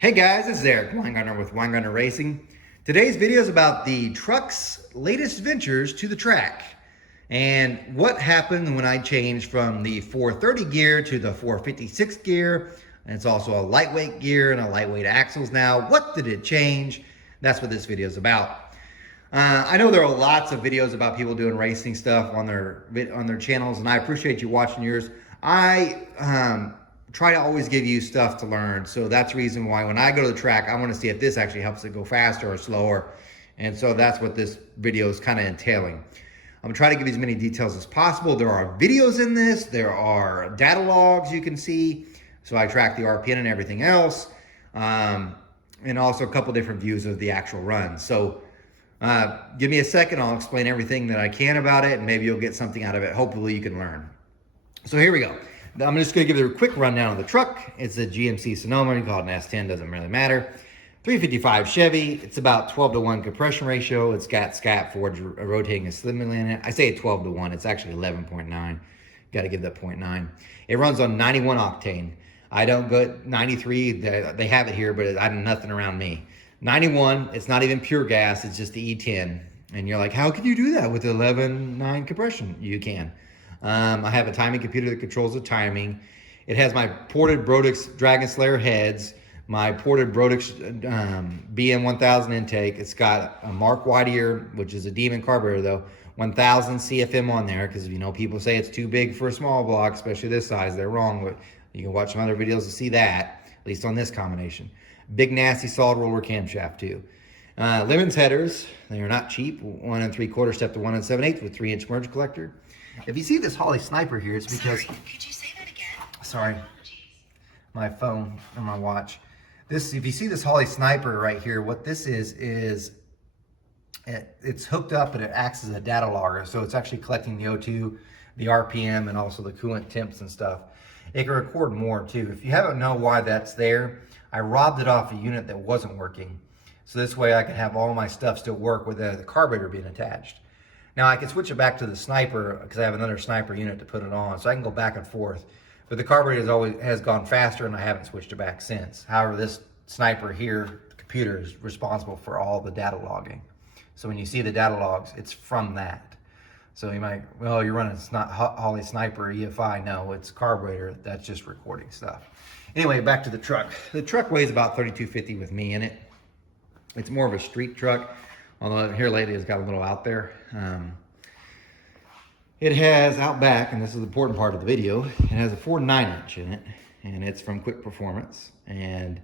Hey guys, this is Eric Weingartner with Weingartner Racing. Today's video is about the truck's latest ventures to the track and what happened when I changed from the 430 gear to the 456 gear. And it's also a lightweight gear and a lightweight axles now. What did it change? That's what this video is about. I know there are lots of videos about people doing racing stuff on their channels, and I appreciate you watching yours. I try to always give you stuff to learn. So that's the reason why when I go to the track, I want to see if this actually helps it go faster or slower. And so that's what this video is kind of entailing. I'm gonna try to give you as many details as possible. There are videos in this. There are data logs you can see. So I track the RPM and everything else. And also a couple different views of the actual run. So give me a second. I'll explain everything that I can about it, and maybe you'll get something out of it. Hopefully you can learn. So here we go. I'm just going to give you a quick rundown of the truck. It's a GMC Sonoma. You call it an S10, doesn't really matter. 355 Chevy. It's about 12-to-1 compression ratio. It's got scat forged rotating assembly in it. I say 12-to-1. It's actually 11.9. Got to give that 0.9. It runs on 91 octane. I don't go 93. They have it here, but I have nothing around me. 91. It's not even pure gas. It's just the E10. And you're like, how can you do that with 11.9 compression? You can. I have a timing computer that controls the timing. It has my ported Brodix Dragon Slayer heads, my ported Brodix BM1000 intake. It's got a Mark Whittier, which is a Demon carburetor though, 1000 CFM on there, because you know people say it's too big for a small block, especially this size. They're wrong, but you can watch some other videos to see that, at least on this combination. Big nasty solid roller camshaft too. Lemons headers, they are not cheap. 1 3/4 step to 1 7/8 with 3-inch merge collector. If you see this Holley Sniper here, it's because... Sorry, could you say that again? Sorry, my phone and my watch. This, if you see this Holley Sniper right here, what this is it's hooked up and it acts as a data logger. So it's actually collecting the O2, the RPM, and also the coolant temps and stuff. It can record more too. If you haven't know why that's there, I robbed it off a unit that wasn't working. So this way I can have all my stuff still work with the carburetor being attached. Now I can switch it back to the Sniper because I have another Sniper unit to put it on, so I can go back and forth. But the carburetor has gone faster, and I haven't switched it back since. However, this Sniper here, the computer, is responsible for all the data logging. So when you see the data logs, it's from that. So you might, well, you're running Holley Sniper EFI. No, it's carburetor. That's just recording stuff. Anyway, back to the truck. The truck weighs about 3250 with me in it. It's more of a street truck. Although here lately it's got a little out there. It has out back, and this is the important part of the video, it has a 4.9-inch in it, and it's from Quick Performance. And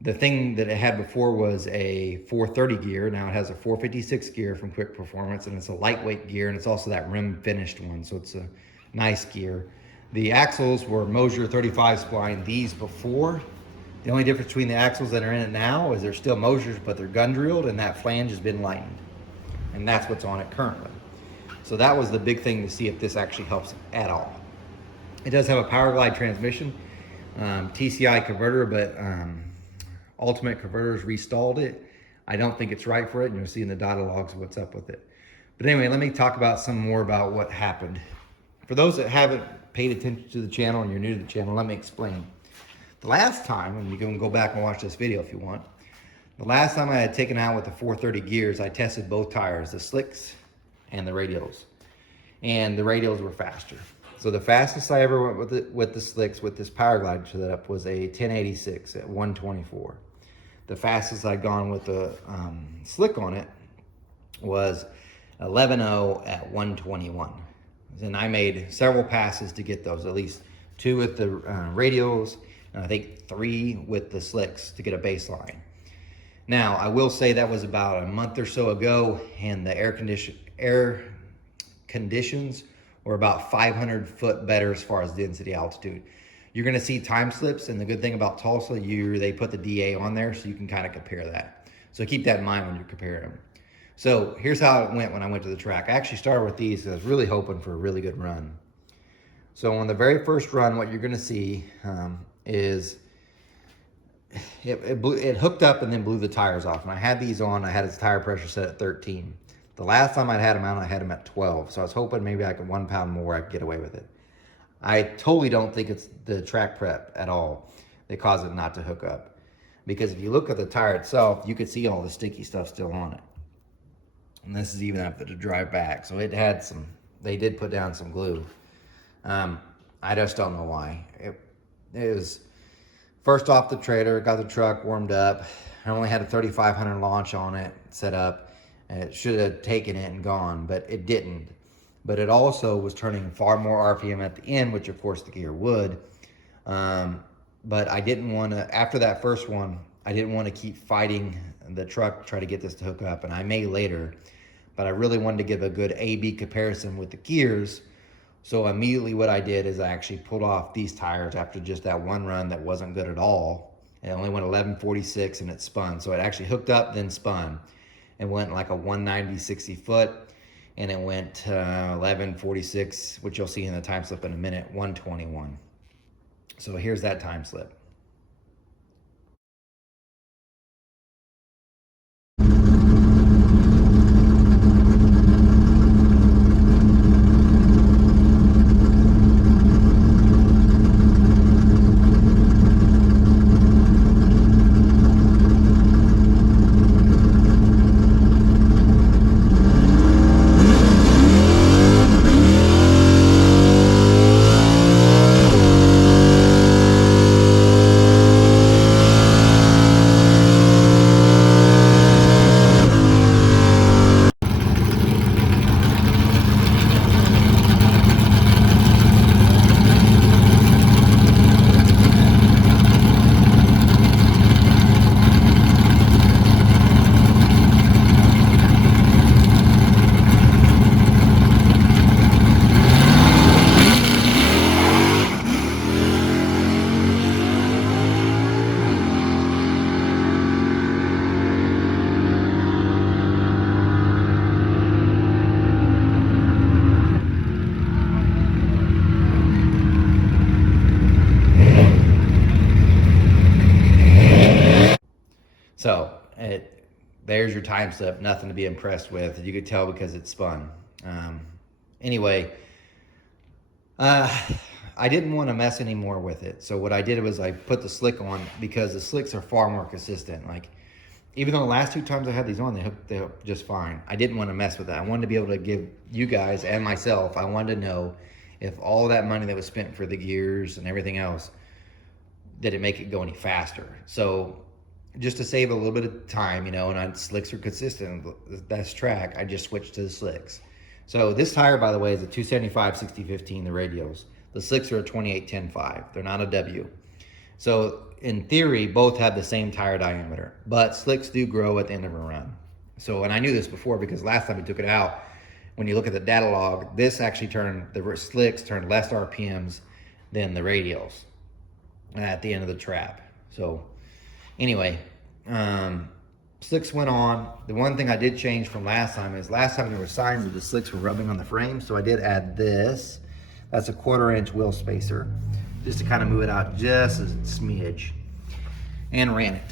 the thing that it had before was a 430 gear. Now it has a 456 gear from Quick Performance, and it's a lightweight gear, and it's also that rim finished one, so it's a nice gear. The axles were Mosier 35 spline these before. The only difference between the axles that are in it now is they're still Mosiers, but they're gun drilled, and that flange has been lightened. And that's what's on it currently. So that was the big thing to see if this actually helps at all. It does have a power glide transmission, TCI converter, but Ultimate Converters restalled it. I don't think it's right for it, and you'll see in the data logs what's up with it. But anyway, let me talk about some more about what happened. For those that haven't paid attention to the channel and you're new to the channel, let me explain. The last time, and you can go back and watch this video if you want, the last time I had taken out with the 430 gears, I tested both tires, the slicks and the radials. And the radials were faster. So the fastest I ever went with the slicks with this power glide setup was a 1086 at 124. The fastest I'd gone with the slick on it was 11.0 at 121. And I made several passes to get those, at least 2 with the radials, and I think 3 with the slicks to get a baseline. Now, I will say that was about a month or so ago, and the air conditions were about 500 foot better as far as density altitude. You're gonna see time slips, and the good thing about Tulsa, they put the DA on there so you can kind of compare that. So keep that in mind when you're comparing them. So here's how it went when I went to the track. I actually started with these because I was really hoping for a really good run. So on the very first run, what you're gonna see is it hooked up and then blew the tires off. And I had these on, I had its tire pressure set at 13. The last time I had them out, I had them at 12. So I was hoping maybe I could 1 pound more, I could get away with it. I totally don't think it's the track prep at all that caused it not to hook up. because if you look at the tire itself, you could see all the sticky stuff still on it. And this is even after the drive back. So it had some, they did put down some glue. I just don't know why. It was first off the trailer, got the truck warmed up. I only had a 3500 launch on it set up. And it should have taken it and gone, but it didn't. But it also was turning far more RPM at the end, which of course the gear would. But I didn't want to, after that first one, I didn't want to keep fighting the truck, try to get this to hook up, and I may later. But I really wanted to give a good A-B comparison with the gears. So immediately what I did is I actually pulled off these tires after just that one run that wasn't good at all. It only went 1146 and it spun. So it actually hooked up, then spun. It went like a 190 60 foot, and it went 1146, which you'll see in the time slip in a minute, 121. So here's that time slip. So there's your time slip, nothing to be impressed with. You could tell because it spun. Anyway, I didn't want to mess anymore with it. So what I did was I put the slick on because the slicks are far more consistent. Like, even though the last two times I had these on, they hooked just fine. I didn't want to mess with that. I wanted to be able to give you guys and myself, I wanted to know if all that money that was spent for the gears and everything else, did it make it go any faster? So just to save a little bit of time, and slicks are consistent, that's track, I just switched to the slicks. So this tire, by the way, is a 275 60/15, the radials. The slicks are a 28 10/5. They're not a W. So in theory, both have the same tire diameter, but slicks do grow at the end of a run. So, and I knew this before because last time we took it out, when you look at the data log, this actually the slicks turned less RPMs than the radials at the end of the trap. So anyway, slicks went on. The one thing I did change from last time is last time there were signs that the slicks were rubbing on the frame. So I did add this. That's a 1/4 inch wheel spacer just to kind of move it out just a smidge, and ran it.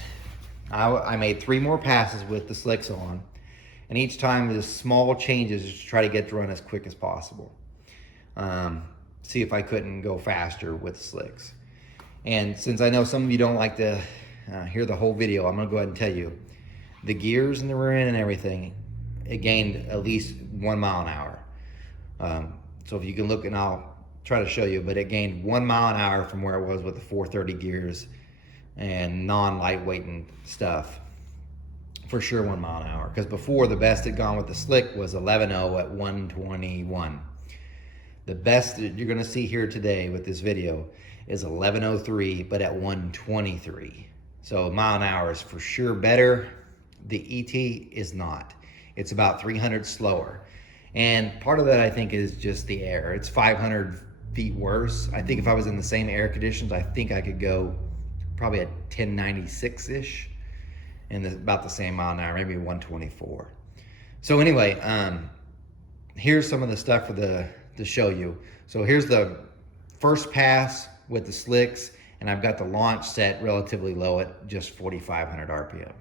I made 3 more passes with the slicks on, and each time there's small changes just to try to get to run as quick as possible. See if I couldn't go faster with the slicks. And since I know some of you don't like to hear the whole video, I'm gonna go ahead and tell you, the gears and the rear end and everything, it gained at least 1 mile an hour. So if you can look, and I'll try to show you, but it gained 1 mile an hour from where it was with the 430 gears and non-lightweight stuff. For sure 1 mile an hour. Because before, the best it gone with the slick was 11.0 at 121. The best that you're gonna see here today with this video is 11.03, but at 123. So a mile an hour is for sure better. The ET is not. It's about 300 slower. And part of that, I think, is just the air. It's 500 feet worse. I think if I was in the same air conditions, I think I could go probably at 1096-ish and about the same mile an hour, maybe 124. So anyway, here's some of the stuff to show you. So here's the first pass with the slicks, and I've got the launch set relatively low at just 4,500 RPM.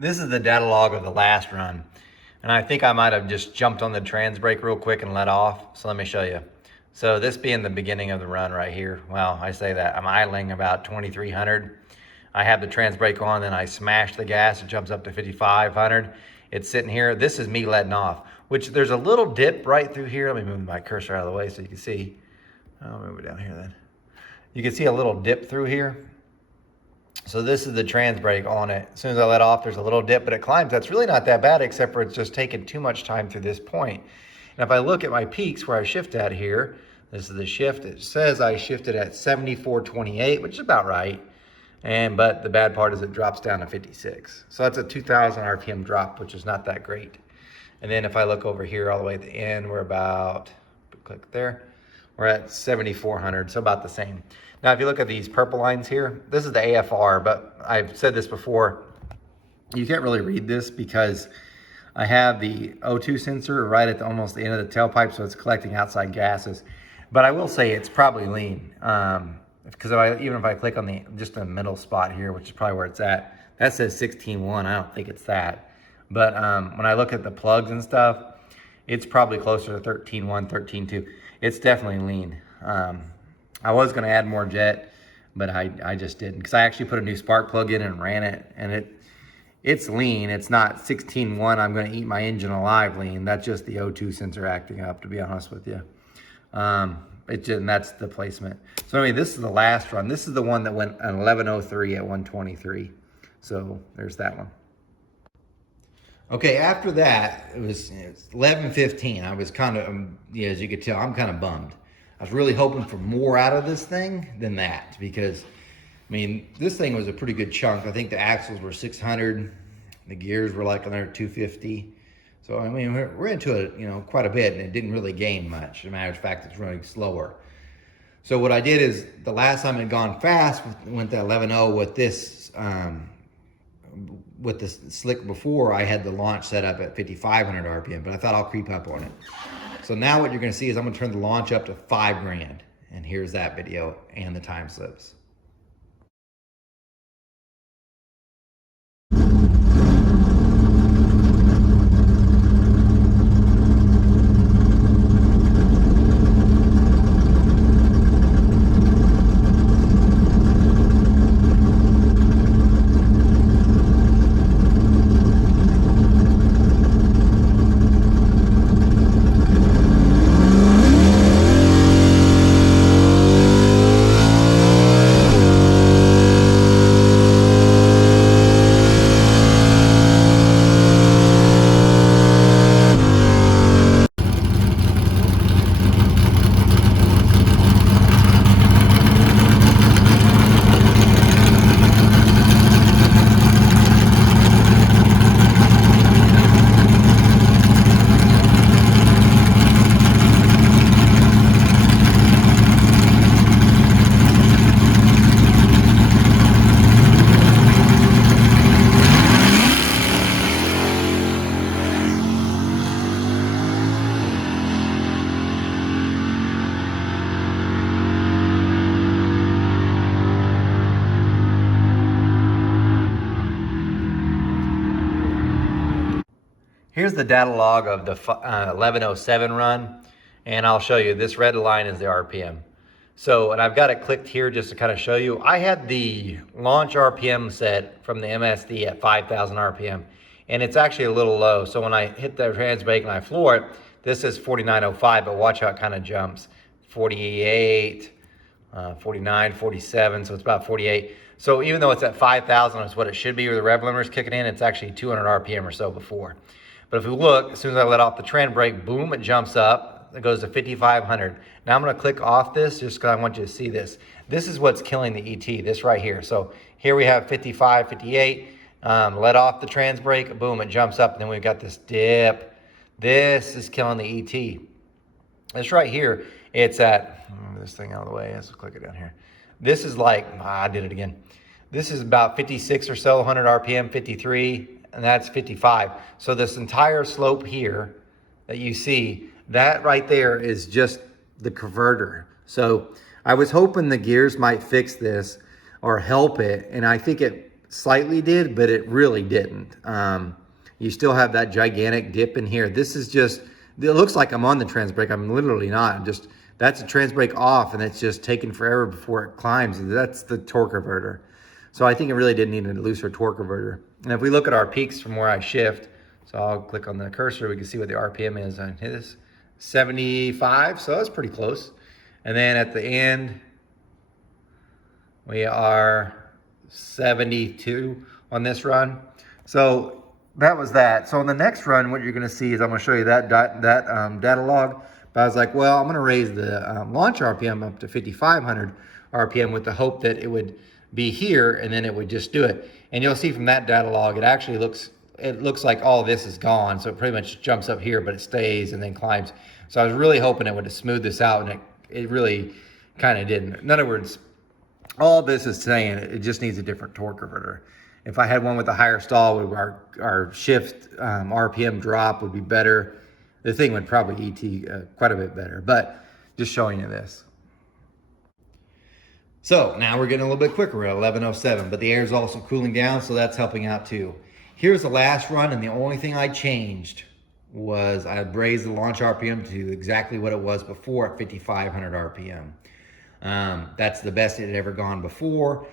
This is the data log of the last run. And I think I might have just jumped on the trans brake real quick and let off. So let me show you. So this being the beginning of the run right here. Well, I say that I'm idling about 2,300. I have the trans brake on, then I smash the gas. It jumps up to 5,500. It's sitting here. This is me letting off, which there's a little dip right through here. Let me move my cursor out of the way so you can see. I'll move it down here then. You can see a little dip through here. So this is the trans brake on it. As soon as I let off, there's a little dip, but it climbs. That's really not that bad, except for it's just taking too much time through this point. And if I look at my peaks where I shift at here, this is the shift. It says I shifted at 74.28, which is about right. But the bad part is it drops down to 56. So that's a 2,000 RPM drop, which is not that great. And then if I look over here all the way at the end, we're about, click there, we're at 7,400, so about the same. Now, if you look at these purple lines here, this is the AFR, but I've said this before, you can't really read this because I have the O2 sensor right at almost the end of the tailpipe, so it's collecting outside gases. But I will say it's probably lean, because even if I click on just the middle spot here, which is probably where it's at, that says 16.1. I don't think it's that. But when I look at the plugs and stuff, it's probably closer to 13.1, 13.2. It's definitely lean. I was going to add more jet, but I just didn't, because I actually put a new spark plug in and ran it, and it's lean. It's not 16.1, I'm going to eat my engine alive lean. That's just the O2 sensor acting up, to be honest with you. And that's the placement. So anyway, this is the last run. This is the one that went an 11.03 at 123. So there's that one. Okay, after that, it was 11.15. I was kind of, as you could tell, I'm kind of bummed. I was really hoping for more out of this thing than that, because, I mean, this thing was a pretty good chunk. I think the axles were 600. The gears were like another 250. So, I mean, we're into it, quite a bit, and it didn't really gain much. As a matter of fact, it's running slower. So what I did is, the last time it had gone fast, went to 11.0 with the slick before, I had the launch set up at 5,500 RPM, but I thought I'll creep up on it. So now what you're gonna see is I'm gonna turn the launch up to $5,000. And here's that video and the time slips. Here's the data log of the 11.07 run, and I'll show you. This red line is the RPM. So, and I've got it clicked here just to kind of show you. I had the launch RPM set from the MSD at 5,000 RPM, and it's actually a little low. So when I hit the trans brake and I floor it, this is 49.05, but watch how it kind of jumps. 48, 49, 47, so it's about 48. So even though it's at 5,000, it's what it should be, where the rev limiter is kicking in, it's actually 200 RPM or so before. But if you look, as soon as I let off the trans brake, boom, it jumps up. It goes to 5,500. Now I'm going to click off this just because I want you to see this. This is what's killing the ET, this right here. So here we have 55, 58. Let off the trans brake, boom, it jumps up. And then we've got this dip. This is killing the ET. This right here, it's at, move this thing out of the way. Let's click it down here. This is like, I did it again. This is about 56 or so, 100 RPM, 53. And that's 55. So this entire slope here that you see, that right there is just the converter. So I was hoping the gears might fix this or help it. And I think slightly did, but it really didn't. You still have that gigantic dip in here. This is just, it looks like I'm on the trans brake. I'm literally not. I'm just, that's a trans brake off, and it's just taking forever before it climbs. That's the torque converter. So I think it really did need a looser torque converter. And if we look at our peaks from where I shift, so I'll click on the cursor, we can see what the RPM is on his 75, so that's pretty close. And then at the end, we are 72 on this run. So that was that. So on the next run, what you're gonna see is I'm gonna show you that data log. But I was like, well, I'm gonna raise the launch RPM up to 5,500 RPM with the hope that it would be here and then it would just do it. And you'll see from that data log, it actually looks like all of this is gone. So it pretty much jumps up here, but it stays and then climbs. So I was really hoping it would have smoothed this out, and it really kind of didn't. In other words, all this is saying it just needs a different torque converter. If I had one with a higher stall, our shift RPM drop would be better. The thing would probably ET quite a bit better, but just showing you this. So now we're getting a little bit quicker. We're at 11:07, but the air is also cooling down, so that's helping out too. Here's the last run, and the only thing I changed was I raised the launch RPM to exactly what it was before at 5,500 RPM. That's the best it had ever gone before.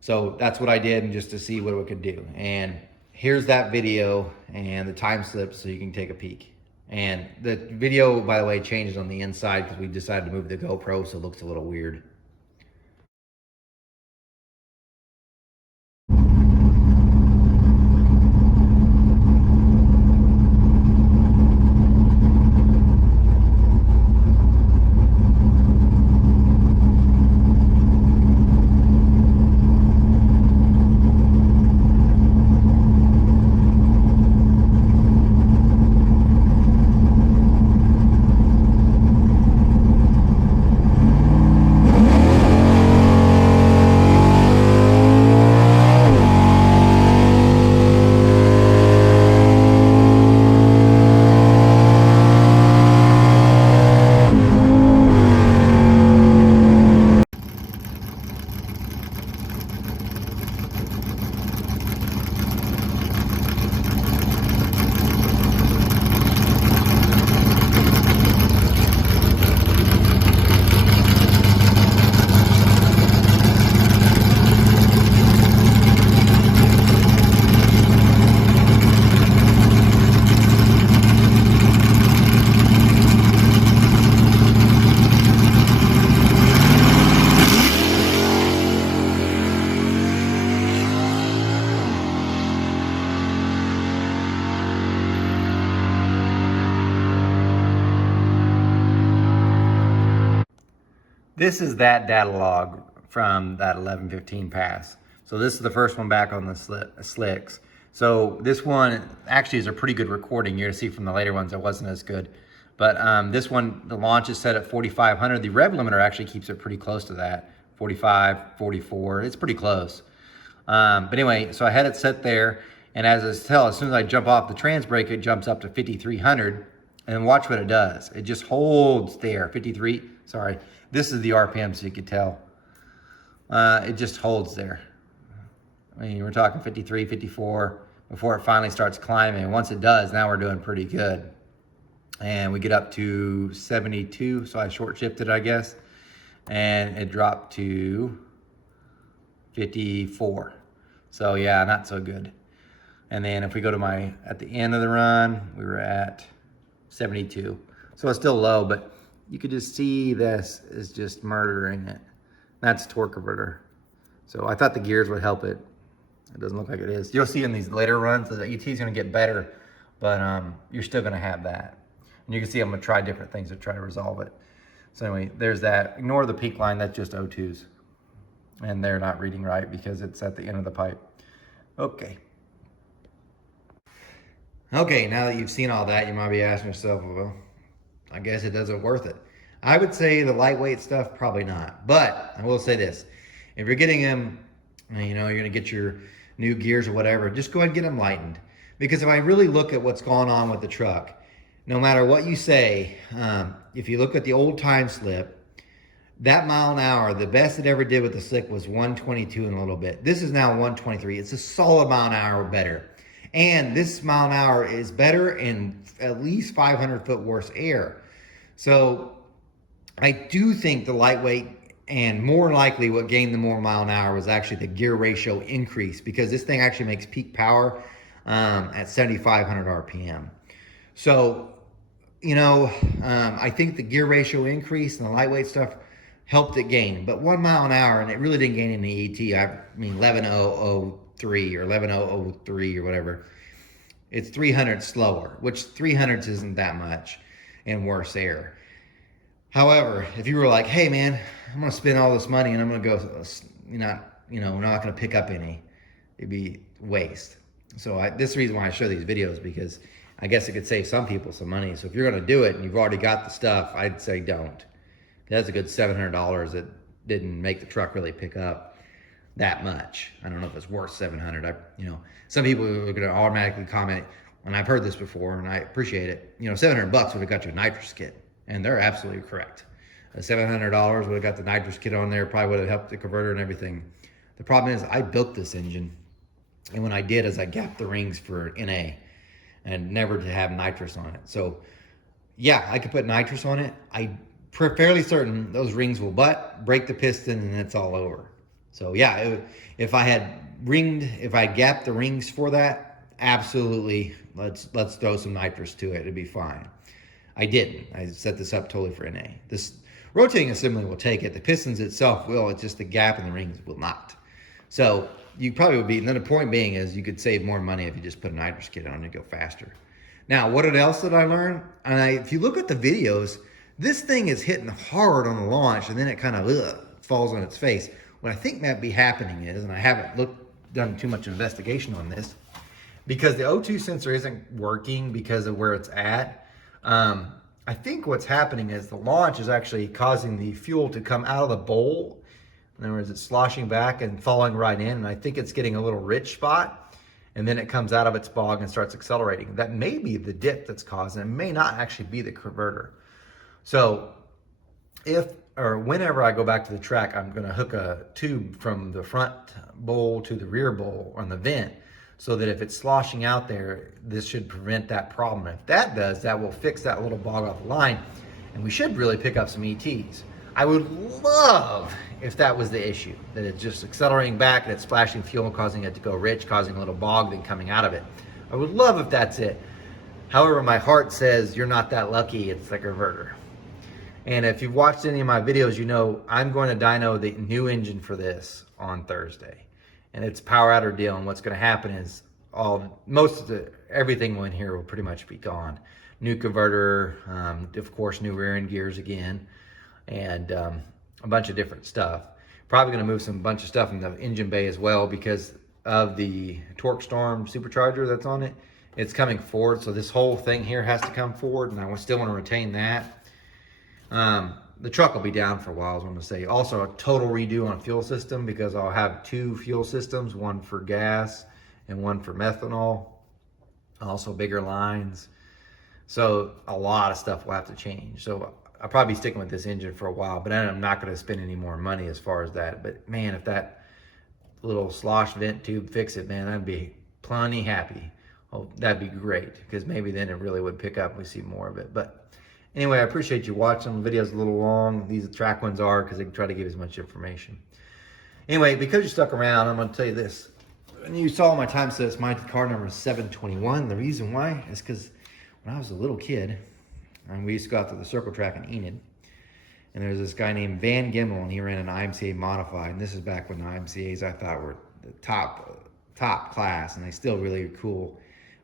So that's what I did, and just to see what it could do. And here's that video and the time slip so you can take a peek. And the video, by the way, changes on the inside because we decided to move the GoPro, so it looks a little weird. This is that data log from that 11:15 pass. So this is the first one back on the slicks. So this one actually is a pretty good recording. You're gonna see from the later ones it wasn't as good. But this one, the launch is set at 4,500. The rev limiter actually keeps it pretty close to that. 45, 44, it's pretty close. But anyway, so I had it set there. And as as soon as I jump off the trans brake, it jumps up to 5,300. And watch what it does. It just holds there, 53, sorry. This is the RPM, so you could tell. It just holds there. I mean, we're talking 53, 54 before it finally starts climbing. And once it does, now we're doing pretty good. And we get up to 72, so I short shifted, I guess. And it dropped to 54. So yeah, not so good. And then if we go to at the end of the run, we were at 72. So it's still low, but you could just see this is just murdering it. That's torque converter. So I thought the gears would help it. It doesn't look like it is. You'll see in these later runs, the ET is gonna get better, but you're still gonna have that. And you can see I'm gonna try different things to try to resolve it. So anyway, there's that. Ignore the peak line, that's just O2s. And they're not reading right because it's at the end of the pipe. Okay. Okay, now that you've seen all that, you might be asking yourself, well, I guess it doesn't worth it. I would say the lightweight stuff, probably not. But I will say this, if you're getting them, you know, you're gonna get your new gears or whatever, just go ahead and get them lightened. Because if I really look at what's going on with the truck, no matter what you say, if you look at the old time slip, That mile an hour, the best it ever did with the slick was 122 and a little bit. This is now 123. It's a solid mile an hour better. And this mile an hour is better in at least 500 foot worse air. So I do think the lightweight, and more likely what gained the more mile an hour was actually the gear ratio increase, because this thing actually makes peak power at 7,500 RPM. So, I think the gear ratio increase and the lightweight stuff helped it gain, but 1 mile an hour, and it really didn't gain any ET. I mean, 11,003 or 11,003 or whatever. It's 300 slower, which 300s isn't that much in worse air. However, if you were like, hey man, I'm gonna spend all this money and I'm gonna go, we're not gonna pick up any, it'd be waste. So this is the reason why I show these videos, because I guess it could save some people some money. So if you're gonna do it and you've already got the stuff, I'd say don't. That's a good $700 that didn't make the truck really pick up that much. I don't know if it's worth 700. Some people are gonna automatically comment, and I've heard this before, and I appreciate it. 700 bucks would have got you a nitrous kit, and they're absolutely correct. $700 would have got the nitrous kit on there, probably would have helped the converter and everything. The problem is I built this engine, and when I did is I gapped the rings for NA, and never to have nitrous on it. So yeah, I could put nitrous on it. I'm fairly certain those rings will butt, break the piston, and it's all over. So yeah, if I gapped the rings for that, absolutely, let's throw some nitrous to it. It'd be fine. I didn't. I set this up totally for NA. This rotating assembly will take it. The pistons itself will. It's just the gap in the rings will not. So you probably would be, and then the point being is you could save more money if you just put a nitrous kit on it and go faster. Now, what else did I learn? If you look at the videos, this thing is hitting hard on the launch, and then it kind of falls on its face. What I think might be happening is, and I haven't done too much investigation on this, because the O2 sensor isn't working because of where it's at. I think what's happening is the launch is actually causing the fuel to come out of the bowl. In other words, it's sloshing back and falling right in, and I think it's getting a little rich spot, and then it comes out of its bog and starts accelerating. That may be the dip that's causing it. It may not actually be the converter. So whenever I go back to the track, I'm gonna hook a tube from the front bowl to the rear bowl on the vent, so that if it's sloshing out there, this should prevent that problem. If that does, that will fix that little bog off the line, and we should really pick up some ETs. I would love if that was the issue, that it's just accelerating back and it's splashing fuel, causing it to go rich, causing a little bog, then coming out of it. I would love if that's it. However, my heart says you're not that lucky, it's the converter. And if you've watched any of my videos, you know I'm going to dyno the new engine for this on Thursday. And it's a power outer deal, and what's going to happen is everything in here will pretty much be gone. New converter, of course, new rear end gears again, and a bunch of different stuff. Probably going to move a bunch of stuff in the engine bay as well, because of the Torque Storm supercharger that's on it. It's coming forward, so this whole thing here has to come forward, and I still want to retain that. The truck will be down for a while, is what I'm going to say. Also, a total redo on fuel system, because I'll have 2 fuel systems, one for gas and one for methanol. Also bigger lines. So a lot of stuff will have to change. So I'll probably be sticking with this engine for a while, but I'm not going to spend any more money as far as that. But man, if that little slosh vent tube fix it, man, I'd be plenty happy. Oh, that'd be great, because maybe then it really would pick up and we see more of it. But anyway, I appreciate you watching. The video's a little long. These track ones are, because they try to give as much information. Anyway, because you stuck around, I'm going to tell you this. When you saw my time sets, my car number is 721. The reason why is because when I was a little kid, and we used to go out to the circle track in Enid, and there was this guy named Van Gimmel, and he ran an IMCA modified. And this is back when the IMCAs I thought were the top class, and they still really are cool.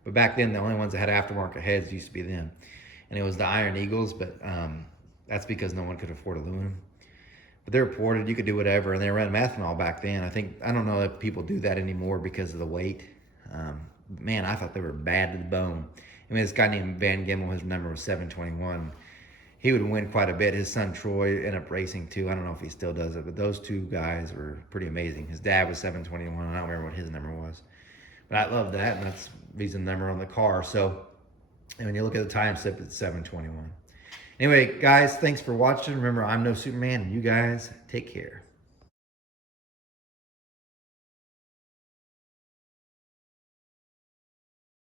But back then, the only ones that had aftermarket heads used to be them. And it was the Iron Eagles, but that's because no one could afford aluminum. But they're ported, you could do whatever, and they ran methanol back then. I don't know if people do that anymore because of the weight. Man, I thought they were bad to the bone. I mean, this guy named Van Gimmel, his number was 721. He would win quite a bit. His son Troy ended up racing too. I don't know if he still does it, but those 2 guys were pretty amazing. His dad was 721, I don't remember what his number was. But I love that, and he's the number on the car. So, and when you look at the time slip, it's 721. Anyway, guys, thanks for watching. Remember, I'm no Superman, and you guys take care.